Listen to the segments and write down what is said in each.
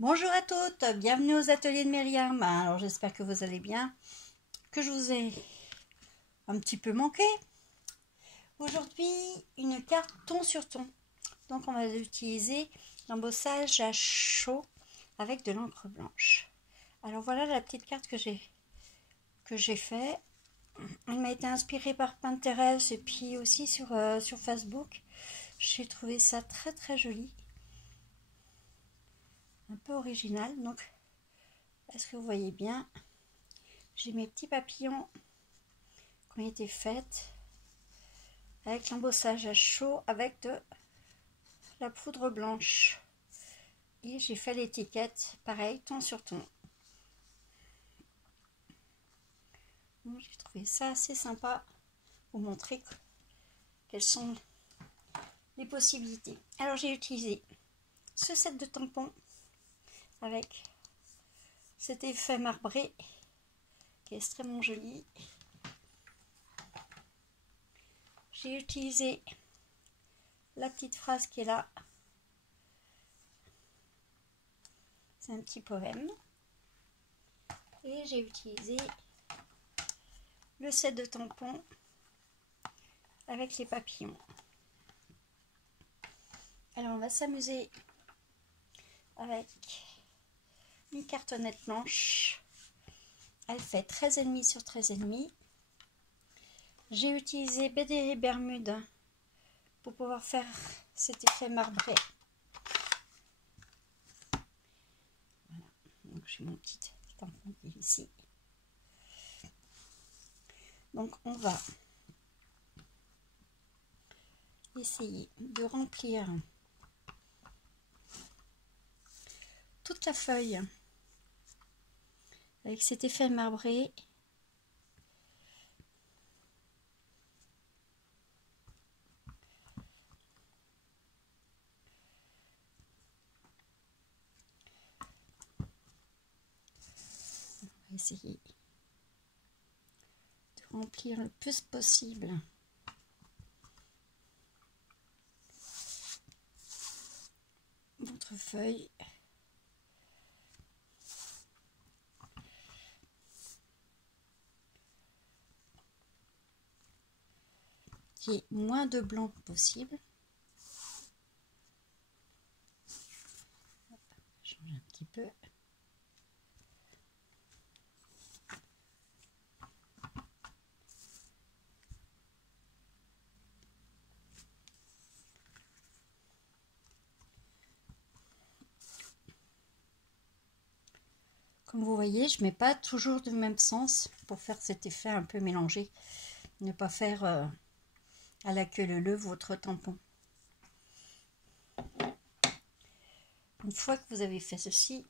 Bonjour à toutes, bienvenue aux ateliers de Myriam. Alors j'espère que vous allez bien, que je vous ai un petit peu manqué. Aujourd'hui, une carte ton sur ton. Donc on va utiliser l'embossage à chaud avec de l'encre blanche. Alors voilà la petite carte que j'ai fait. Elle m'a été inspirée par Pinterest et puis aussi sur Facebook. J'ai trouvé ça très très joli. Un peu original. Donc, est-ce que vous voyez bien? J'ai mes petits papillons qui ont été faits avec l'embossage à chaud avec de la poudre blanche. Et j'ai fait l'étiquette, pareil, ton sur ton. J'ai trouvé ça assez sympa pour montrer quelles sont les possibilités. Alors j'ai utilisé ce set de tampons avec cet effet marbré qui est extrêmement joli. J'ai utilisé la petite phrase qui est là. C'est un petit poème. Et j'ai utilisé le set de tampons avec les papillons. Alors on va s'amuser avec une cartonnette blanche. Elle fait 13,5 sur 13,5. J'ai utilisé BD Bermude pour pouvoir faire cet effet marbré. Voilà. Donc j'ai mon petit tampon qui est ici. Donc on va essayer de remplir toute la feuille avec cet effet marbré. On va essayer de remplir le plus possible votre feuille. Qui est moins de blanc possible. Hop, je change un petit peu. Comme vous voyez, je ne mets pas toujours du même sens pour faire cet effet un peu mélangé. Ne pas faire à la queue leu votre tampon. Une fois que vous avez fait ceci,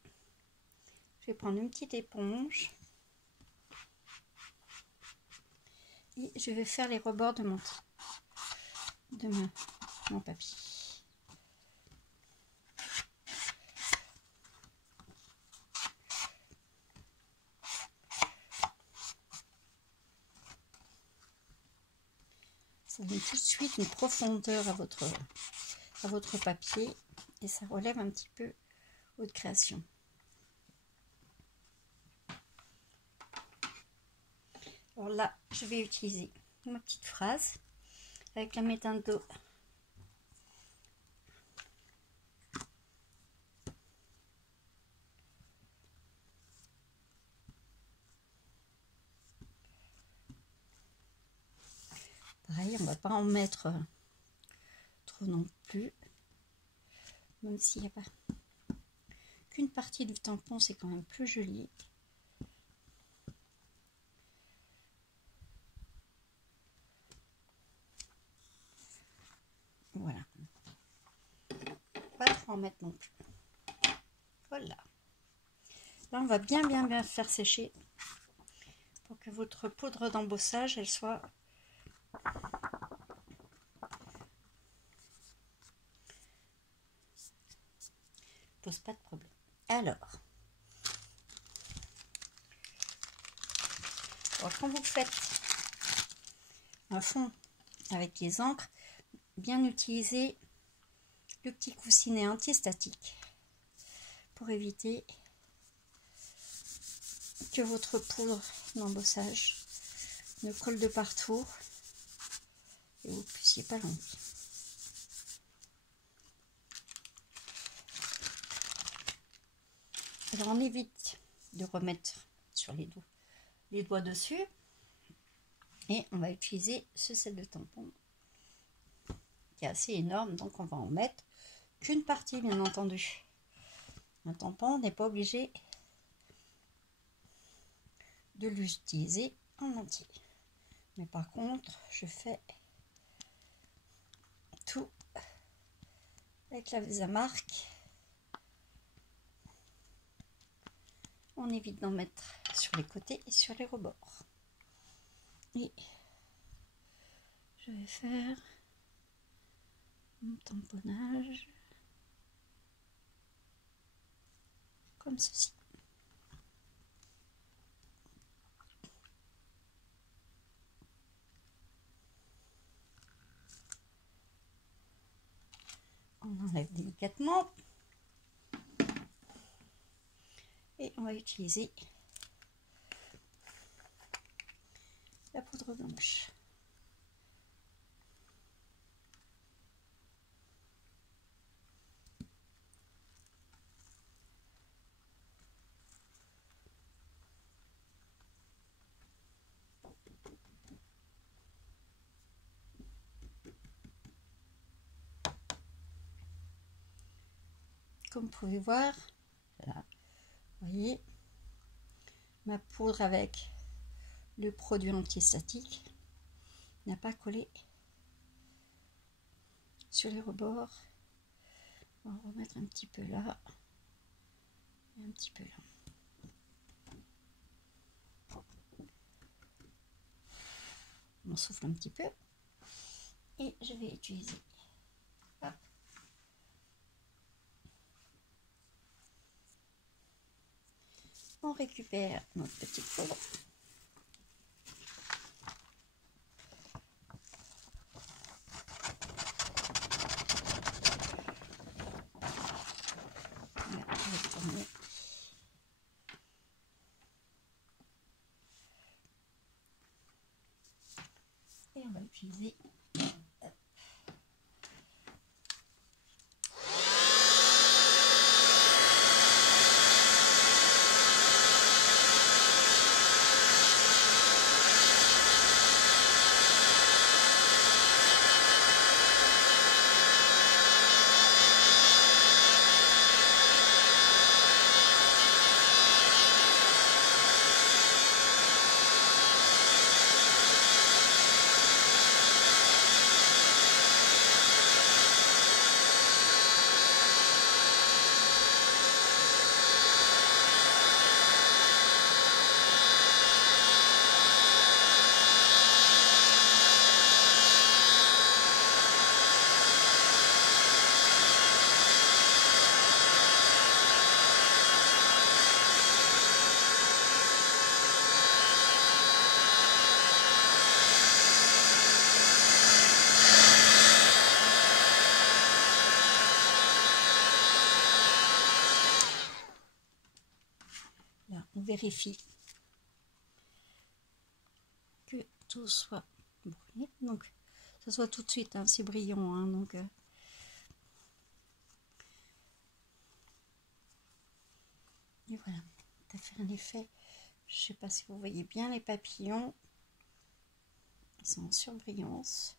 je vais prendre une petite éponge et je vais faire les rebords de mon papier. Ça donne tout de suite une profondeur à votre papier et ça relève un petit peu votre création. Alors là, je vais utiliser ma petite phrase avec la méthode d'eau. Pareil, on ne va pas en mettre trop non plus, même s'il n'y a pas qu'une partie du tampon, c'est quand même plus joli. Voilà. Pas trop en mettre non plus. Voilà. Là, on va bien faire sécher pour que votre poudre d'embossage, elle soit pose pas de problème. Alors quand vous faites un fond avec les encres, bien utiliser le petit coussinet antistatique pour éviter que votre poudre d'embossage ne colle de partout et vous puissiez pas l'enlever. Alors on évite de remettre sur les doigts dessus et on va utiliser ce set de tampons qui est assez énorme, donc on va en mettre qu'une partie bien entendu. Un tampon n'est pas obligé de l'utiliser en entier, mais par contre je fais tout avec la Vesamark. On évite d'en mettre sur les côtés et sur les rebords. Et je vais faire mon tamponnage comme ceci. On enlève délicatement et on va utiliser la poudre blanche. Comme vous pouvez voir, là, vous voyez, ma poudre avec le produit antistatique n'a pas collé sur les rebords. On va remettre un petit peu là et un petit peu là. On souffle un petit peu et je vais utiliser. Hop. On récupère notre petite poudre. Et on va utiliser là, on vérifie que tout soit brûlé, donc ça soit tout de suite, hein, c'est brillant, hein, donc et voilà, ça fait un effet. Je sais pas si vous voyez bien les papillons, ils sont en surbrillance.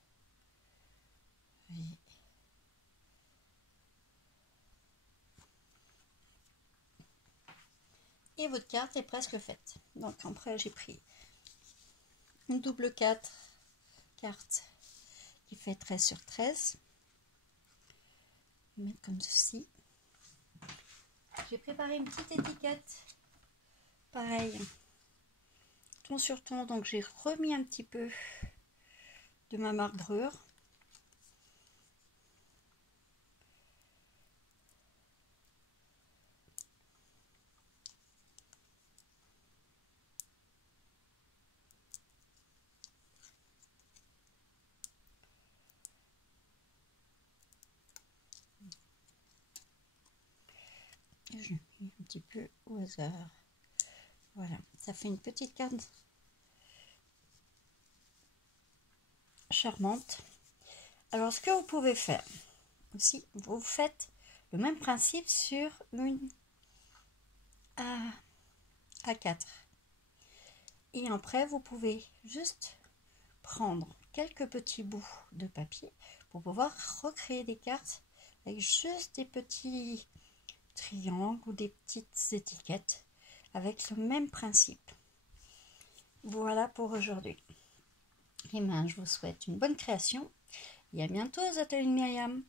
Et votre carte est presque faite. Donc après j'ai pris une double 4 carte qui fait 13 sur 13. Je vais mettre comme ceci. J'ai préparé une petite étiquette. Pareil, ton sur ton. Donc j'ai remis un petit peu de ma marbrure. je mets un petit peu au hasard. Voilà, ça fait une petite carte charmante. Alors, ce que vous pouvez faire aussi, vous faites le même principe sur une A4. Et après, vous pouvez juste prendre quelques petits bouts de papier pour pouvoir recréer des cartes avec juste des petits triangles ou des petites étiquettes avec le même principe. Voilà pour aujourd'hui. Et bien, je vous souhaite une bonne création et à bientôt aux ateliers de Myriam.